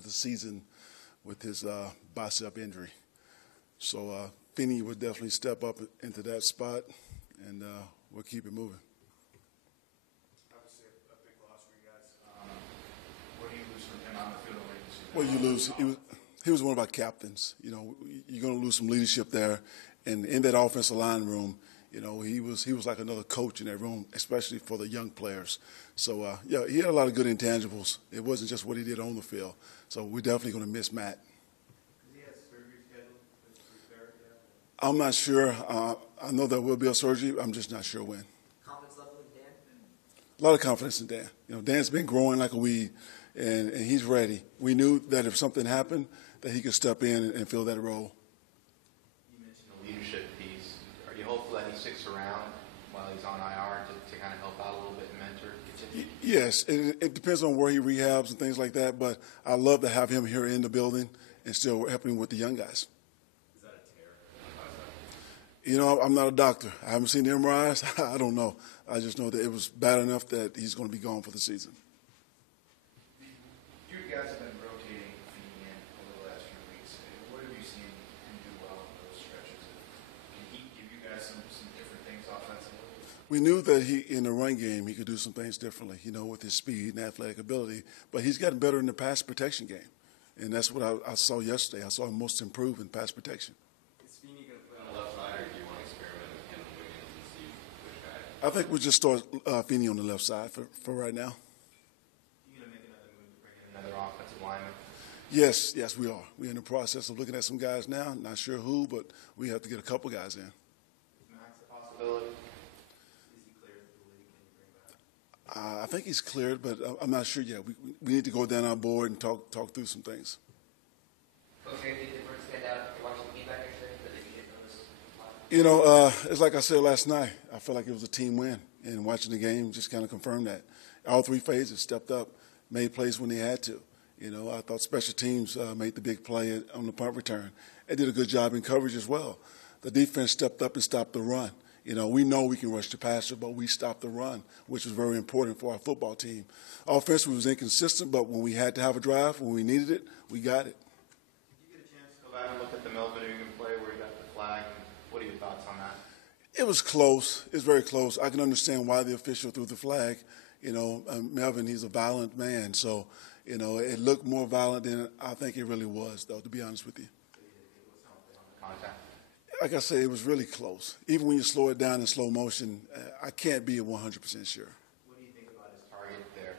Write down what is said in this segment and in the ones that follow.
for the season with his bicep injury. So Feeney would definitely step up into that spot, and we'll keep it moving. Obviously, a big loss for you guys. What do you lose from him on the field? Well, you lose. He was one of our captains. You know, you're going to lose some leadership there, and in that offensive line room, you know, he was like another coach in that room, especially for the young players. So, yeah, he had a lot of good intangibles. It wasn't just what he did on the field. So we're definitely going to miss Matt. Does he have surgery scheduled to repair yet? I'm not sure. I know there will be a surgery. I'm just not sure when. Confidence level in Dan? A lot of confidence in Dan. You know, Dan's been growing like a weed, and he's ready. We knew that if something happened, that he could step in and fill that role. You mentioned the leadership piece. Are you hopeful that he sticks around while he's on IR to kind of help out a little bit and mentor? Yes, it depends on where he rehabs and things like that, but I love to have him here in the building and still helping with the young guys. Is that a tear? You know, I'm not a doctor. I haven't seen the MRIs. I don't know. I just know that it was bad enough that he's going to be gone for the season. You guys have been rotating Feeney in over the last few weeks. What have you seen him do well in those stretches? Can he give you guys some different things offensively? We knew that in the run game, he could do some things differently, you know, with his speed and athletic ability. But he's gotten better in the pass protection game. And that's what I saw yesterday. I saw him most improve in pass protection. Is Feeney going to play on the left side, or do you want to experiment with him Wiggins and see which guy? I think we'll just start Feeney on the left side for right now. Are you going to make another move to bring in another offensive lineman? Yes, we are. We're in the process of looking at some guys now. Not sure who, but we have to get a couple guys in. Is Max a possibility? I think he's cleared, but I'm not sure yet. We need to go down our board and talk through some things. Coach, anything different stand out after watching the game back yesterday that you didn't notice? You know, it's like I said last night. I felt like it was a team win, and watching the game just kind of confirmed that. All three phases stepped up, made plays when they had to. You know, I thought special teams made the big play on the punt return. They did a good job in coverage as well. The defense stepped up and stopped the run. You know we can rush the passer, but we stopped the run, which was very important for our football team. Offensively was inconsistent, but when we had to have a drive, when we needed it, we got it. Did you get a chance to go back and look at the Melvin Ingram play where he got the flag? What are your thoughts on that? It was close. It was very close. I can understand why the official threw the flag. You know, Melvin, he's a violent man, so, you know, it looked more violent than I think it really was, though, to be honest with you. Contact. Like I said, it was really close. Even when you slow it down in slow motion, I can't be 100% sure. What do you think about his target there?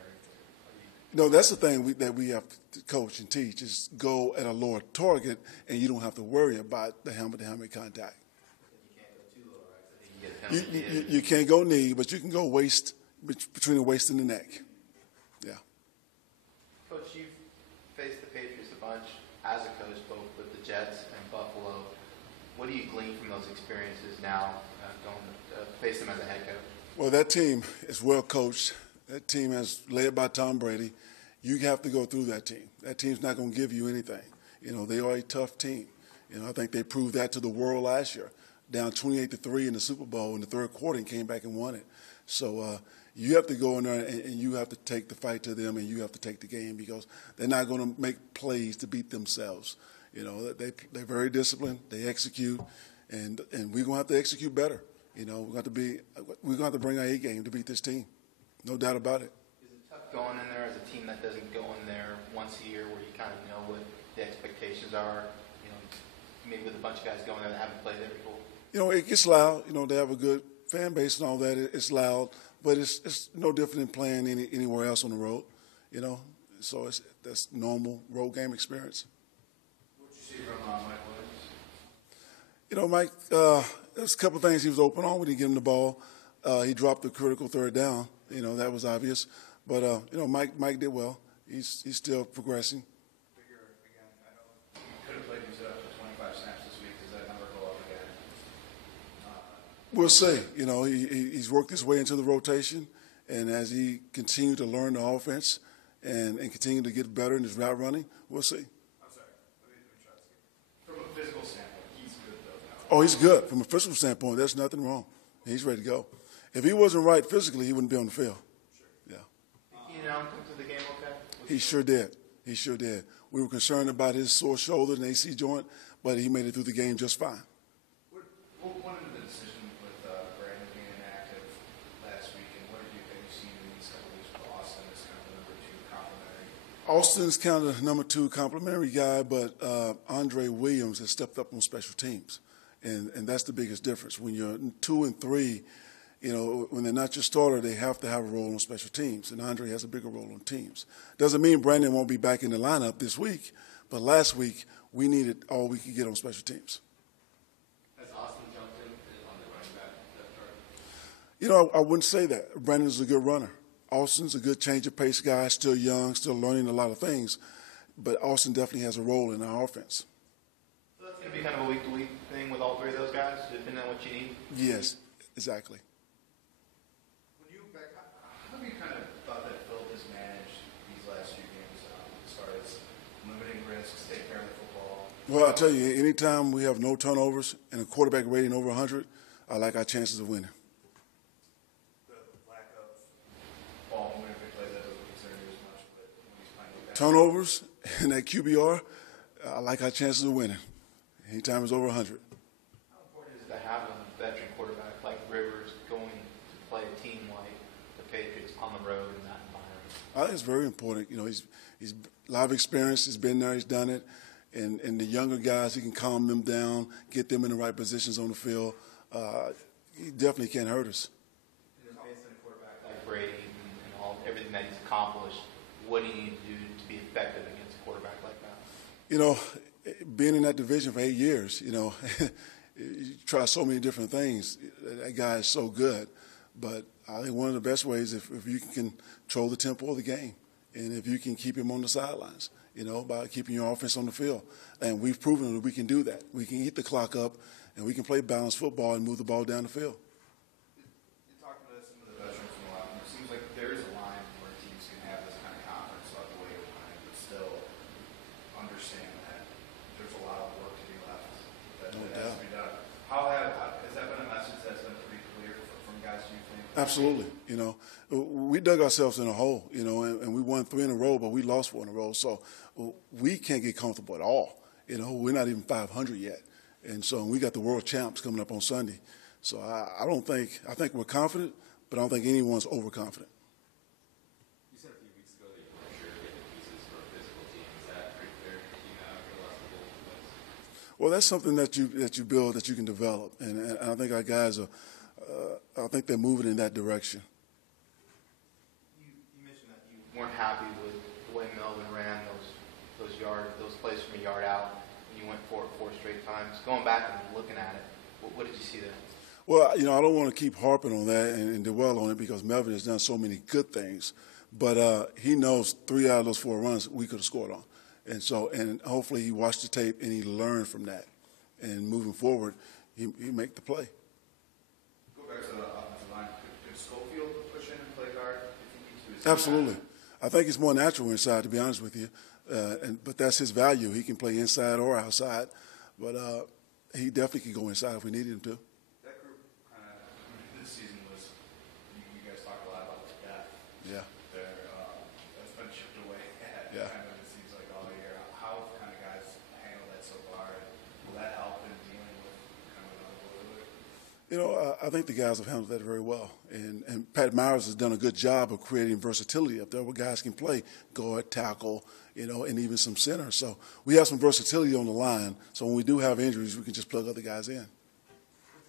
No, that's the thing that we have to coach and teach is go at a lower target, and you don't have to worry about the helmet-to-helmet contact. You can't go too low, right? So you can get a penalty. You can't go knee, but you can go waist, between the waist and the neck. Yeah. Coach, you've faced the Patriots a bunch as a coach, both with the Jets and Buffalo. What do you glean from those experiences now, going to face them as a head coach? Well, that team is well coached. That team is led by Tom Brady. You have to go through that team. That team's not going to give you anything. You know, they are a tough team. You know, I think they proved that to the world last year. Down 28-3 in the Super Bowl in the third quarter and came back and won it. So you have to go in there and you have to take the fight to them and you have to take the game because they're not going to make plays to beat themselves. You know, they're very disciplined. They execute, and we're going to have to execute better. You know, we're going to have to bring our A game to beat this team. No doubt about it. Is it tough going in there as a team that doesn't go in there once a year where you kind of know what the expectations are? You know, maybe with a bunch of guys going there that haven't played there before. You know, it gets loud. You know, they have a good fan base and all that. It's loud, but it's no different than playing anywhere else on the road. You know, so that's normal road game experience. From Mike Williams? You know, Mike, there's a couple of things he was open on when he gave him the ball. He dropped the critical third down. You know, that was obvious. But, you know, Mike did well. He's still progressing. Figure, again, I know you could have played himself for 25 snaps this week. Does that number go up again? We'll see. You know, he's worked his way into the rotation. And as he continued to learn the offense and continue to get better in his route running, we'll see. Oh, he's good. From a physical standpoint, there's nothing wrong. He's ready to go. If he wasn't right physically, he wouldn't be on the field. Sure. Yeah. Did Keenan Allen come to the game okay? He sure did. He sure did. We were concerned about his sore shoulder and AC joint, but he made it through the game just fine. What went into the decision with Brandon being inactive last week, and what have you seen in these couple weeks with Austin as kind of the number 2 complementary? Austin's kind of the number 2 complimentary guy, but Andre Williams has stepped up on special teams, and that's the biggest difference. When you're 2 and 3, when they're not your starter, they have to have a role on special teams, and Andre has a bigger role on teams. Doesn't mean Brandon won't be back in the lineup this week, but last week we needed all we could get on special teams. Has Austin jumped in on the running back depth chart? I wouldn't say that. Brandon's a good runner. Austin's a good change of pace guy, still young, still learning a lot of things, but Austin definitely has a role in our offense. So that's going to be kind of a week-to-week thing with all 3 of those guys, depending on what you need? Yes, exactly. When you back, how have you kind of thought that Phil has managed these last few games as far as limiting risks, taking care of the football? Well, I tell you, anytime we have no turnovers and a quarterback rating over 100, I like our chances of winning. The lack of ball movement, big plays, that doesn't concern you as much, but when he's playing with that. Turnovers and that QBR, I like our chances of winning. Anytime it's over 100. How important is it to have a veteran quarterback like Rivers going to play a team like the Patriots on the road in that environment? I think it's very important. He's a lot of experience. He's been there. He's done it. And the younger guys, he can calm them down, get them in the right positions on the field. He definitely can't hurt us. Based on a quarterback like Brady and everything that he's accomplished, what do you need to do to be effective against a quarterback like that? Being in that division for 8 years, you try so many different things. That guy is so good. But I think one of the best ways if you can control the tempo of the game and if you can keep him on the sidelines, by keeping your offense on the field. And we've proven that we can do that. We can eat the clock up and we can play balanced football and move the ball down the field. You talked about some of the veterans from a lot. It seems like there is a line where teams can have this kind of confidence about the way of playing, but still understand that there's a lot of work to be left that has to be done. Has that been a message that's been pretty clear from guys you think? Absolutely. We dug ourselves in a hole, and we won 3 in a row, but we lost 4 in a row. So we can't get comfortable at all. We're not even 500 yet. And so we got the world champs coming up on Sunday. So I think we're confident, but I don't think anyone's overconfident. You said a few weeks ago that you weren't sure to get the pieces for a physical team. Is that pretty clear to you now after the last couple of weeks? Well, that's something that you build, that you can develop. And I think our guys I think they're moving in that direction. You mentioned that you weren't happy with the way Melvin ran those plays from a yard out, and you went for it 4 straight times. Going back and looking at it, what did you see there? Well, I don't want to keep harping on that and dwell on it because Melvin has done so many good things. But he knows 3 out of those 4 runs we could have scored on. And hopefully he watched the tape and he learned from that. And moving forward, he make the play. Go back to the offensive line. Could Schofield push in and play guard if he needs to? Absolutely. I think it's more natural inside, to be honest with you. But that's his value. He can play inside or outside. But he definitely can go inside if we needed him to. That group kind of this season was, you guys talked a lot about the depth. Yeah. That's been chipped away at Yeah. kind of it seems like all year. How have kind of guys handled that so far? Will that help in dealing with kind of another I think the guys have handled that very well. And Pat Myers has done a good job of creating versatility up there where guys can play guard, tackle, and even some center. So we have some versatility on the line. So when we do have injuries, we can just plug other guys in. With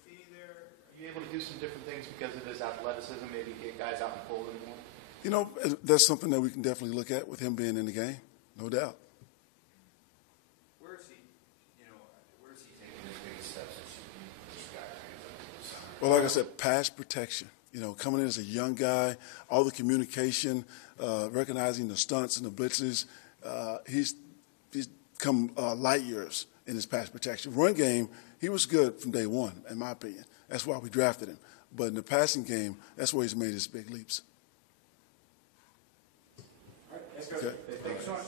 Feeney there, are you able to do some different things because of his athleticism, maybe get guys out and pull them more? That's something that we can definitely look at with him being in the game, no doubt. Where is he taking his biggest steps as you guys this summer? Well, like I said, pass protection. Coming in as a young guy, all the communication, recognizing the stunts and the blitzes. He's come light years in his pass protection. Run game, he was good from day one, in my opinion. That's why we drafted him. But in the passing game, that's where he's made his big leaps. All right, Okay. thanks so much.